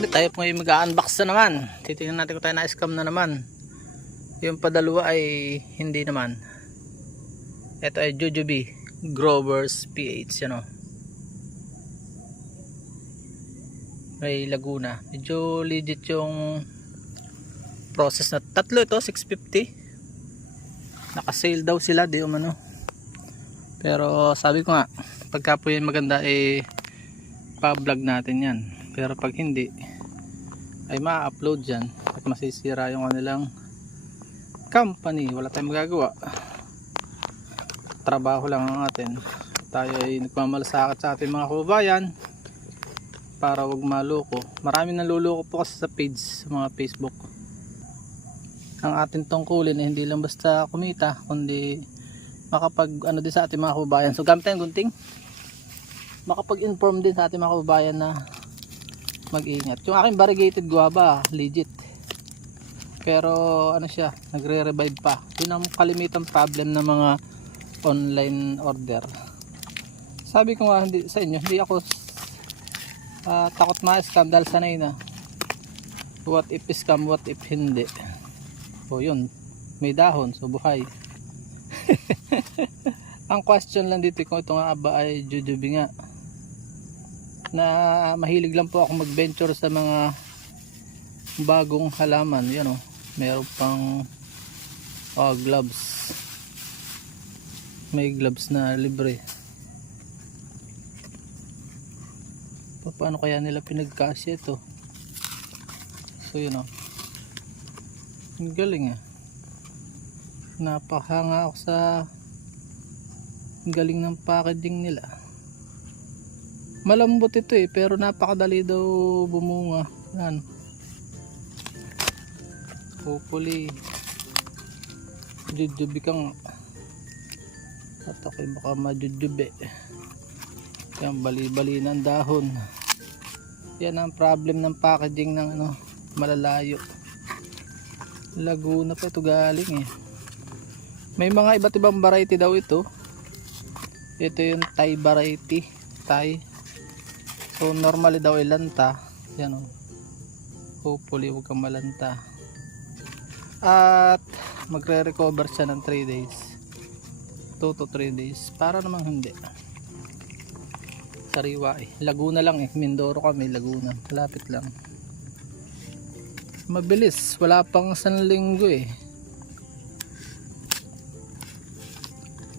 kagri, tayo po yung mag-unbox na naman. Titingnan natin kung tayo na-scam na naman. Yung padalawa ay hindi naman. Ito ay Jujube Growers PH, yan o. May Laguna. Medyo legit yung process na. Tatlo ito, 650. Naka-sale daw sila, di umano. Pero sabi ko nga, pagka po yung maganda pa-vlog natin yan. Pero pag hindi ay ma-upload yan at masisira yung kanilang company. Wala tayong magagawa, trabaho lang ang atin. Tayo ay nagmamalasakit sa ating mga kababayan para wag maloko. Marami naluloko po kasi sa page, sa mga Facebook. Ang ating tungkulin ay hindi lang basta kumita, kundi makapag ano din sa ating mga kababayan. So gamit tayong gunting, makapag-inform din sa ating mga kababayan na mag-ingat. Yung aking variegated guava, legit. Pero ano siya, nagre-revive pa. Yun ang kalimitang problem ng mga online order. Sabi ko nga hindi, sa inyo, hindi ako takot ma-scam dahil sanay na. What if scam, what if hindi. O yun, may dahon, so buhay. Ang question lang dito kung ito nga ba ay Jujube nga, na mahilig lang po ako mag-venture sa mga bagong halaman. Yan o, meron pang gloves, may gloves na libre. Paano kaya nila pinagkasya ito? So yun o, ang galing napakahanga ako sa galing ng packaging nila. Malambot ito pero napakadali daw bumunga. Yan. Hopefully Jujube kang at ako'y baka majujube. Yan, bali-bali ng dahon. Yan ang problem ng packaging ng malalayo. Laguna pa ito galing May mga iba't ibang variety daw ito. Ito yung Thai variety, Thai. So normally daw ilanta. Yan o. Hopefully huwag kang malanta. At magre-recover siya ng 3 days. 2 to 3 days. Para namang hindi. Sariwa Laguna lang Mindoro kami, Laguna. Malapit lang. Mabilis. Wala pang 1 linggo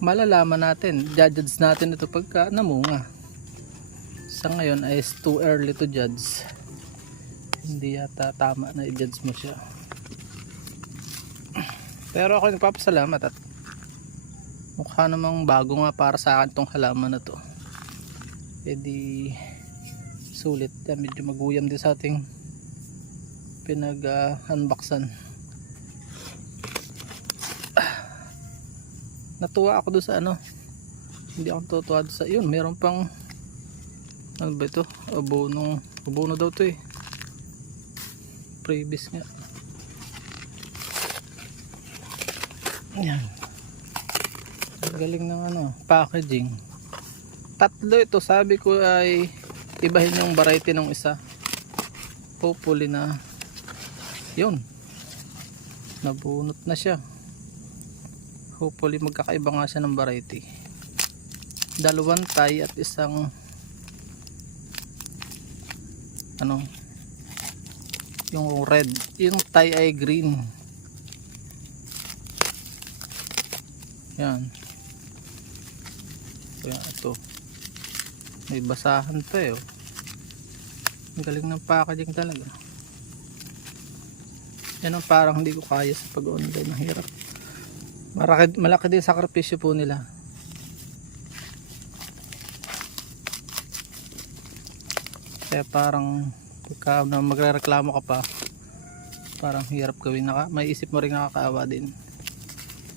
Malalaman natin. Judge natin ito pagka namunga. Sa ngayon ay too early to judge. Hindi yata tama na i-judge mo siya. Pero ako nagpapasalamat at mukha namang bago nga para sa akin tong halaman na to. Di sulit. Medyo maguyam din sa ating pinag-unboxan. Natuwa ako doon sa hindi ako tutuwa sa yun. Meron pang ano ba ito? Abono daw to previous nga. Yan. Galing ng packaging. Tatlo ito, sabi ko ay ibahin yung variety ng isa. Hopefully na yun, nabunot na siya. Hopefully magkakaiba nga siya ng variety. 2 Thai at isang yung red. Yung Thai ay green. Yan. Kaya ito may basahan pa ang galing ng packaging talaga. Yan ang parang hindi ko kaya sa pag-online. Ang hirap. Malaki din sakripisyo po nila. Kaya parang pagka magrereklamo ka pa, parang hirap gawin. May isip mo rin nakakaawa din.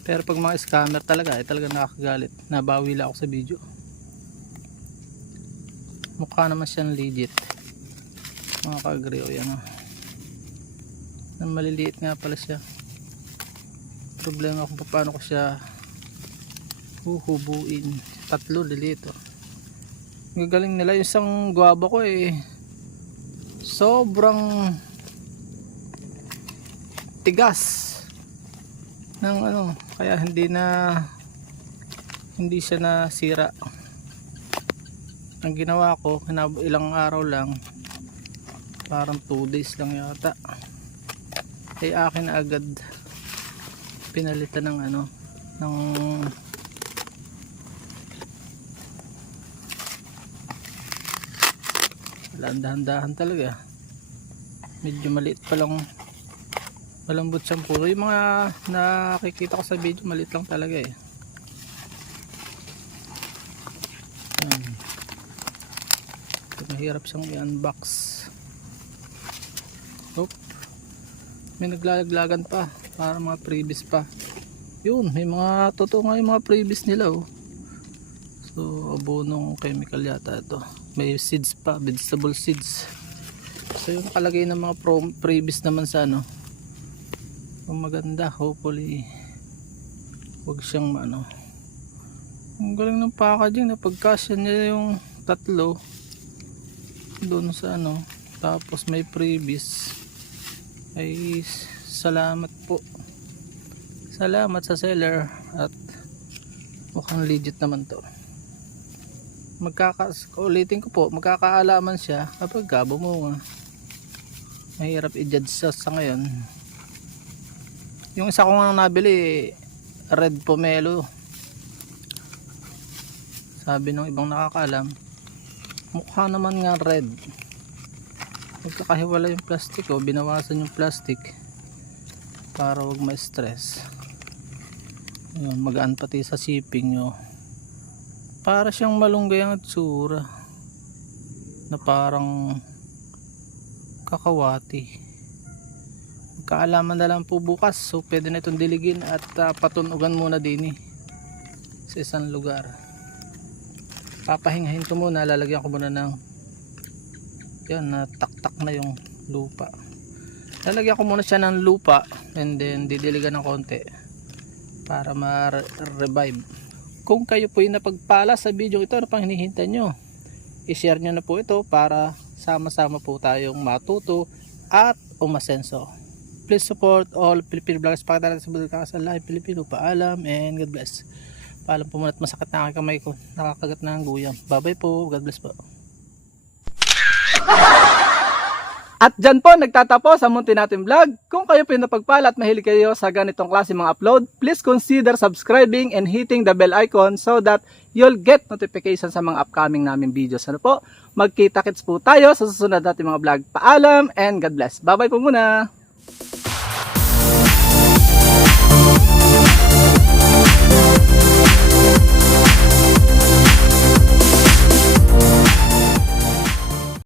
Pero pag mga scammer talaga nakakagalit. Nabawi lang ako sa video. Mukha naman siyang legit. Mga ka-agree yan maliliit nga pala siya. Problema kung paano ko siya huhubuin. 3 lilito. Gagaling nila yung isang guava ko sobrang tigas ng kaya hindi siya nasira. Ang ginawa ko, ilang araw lang, parang 2 days lang yata, ay akin na agad pinalitan ng dahan-dahan talaga. Medyo maliit pa lang, malambot siyang puro. Yung mga nakikita ko sa video maliit lang talaga eh. Mahirap siyang i-unbox. May naglalaglagan pa para mga previous pa. Yun, may mga totoo nga yung mga previous nila So abonong chemical yata ito. May seeds pa, vegetable seeds. So yung nakalagay ng mga previous naman sa maganda. Hopefully wag siyang ang galing ng packaging na pagkasya niya yung tatlo doon sa tapos may previous. Ay salamat po, salamat sa seller, at mukhang legit naman to. Ulitin ko po, magkakaalaman siya kapag bumunga. Mahirap i-judge sa ngayon. Yung isa ko nga nabili, red pomelo, sabi ng ibang nakakaalam, mukha naman nga red. Magkakahiwala yung plastic binawasan yung plastic para wag ma-stress. Magaan pati sa shipping para siyang malunggay ang itsura na parang kakawati. Magkaalaman na lang po bukas, so pwede na itong diligin at patunugan muna din sa isang lugar. Papahingahin ko muna, lalagyan ko muna ng na taktak na yung lupa. Lalagyan ko muna siya ng lupa and then didiligan ng konti para ma-revive. Kung kayo po yung napagpala sa video ito, ano pang hinihintay nyo? I-share nyo na po ito para sama-sama po tayong matuto at umasenso. Please support all Filipino vloggers. Pakita natin sa budol kakasal live Filipino. Paalam and God bless. Paalam po muna at masakit na aking kamay ko, nakakagat na ang guyam. Bye bye po, God bless po. At dyan po nagtatapos ang munti natin vlog. Kung kayo po napagpala at mahilig kayo sa ganitong klase mga upload, please consider subscribing and hitting the bell icon so that you'll get notification sa mga upcoming namin videos. Magkita-kits po tayo sa susunod natin mga vlog. Paalam and God bless. Bye bye po muna.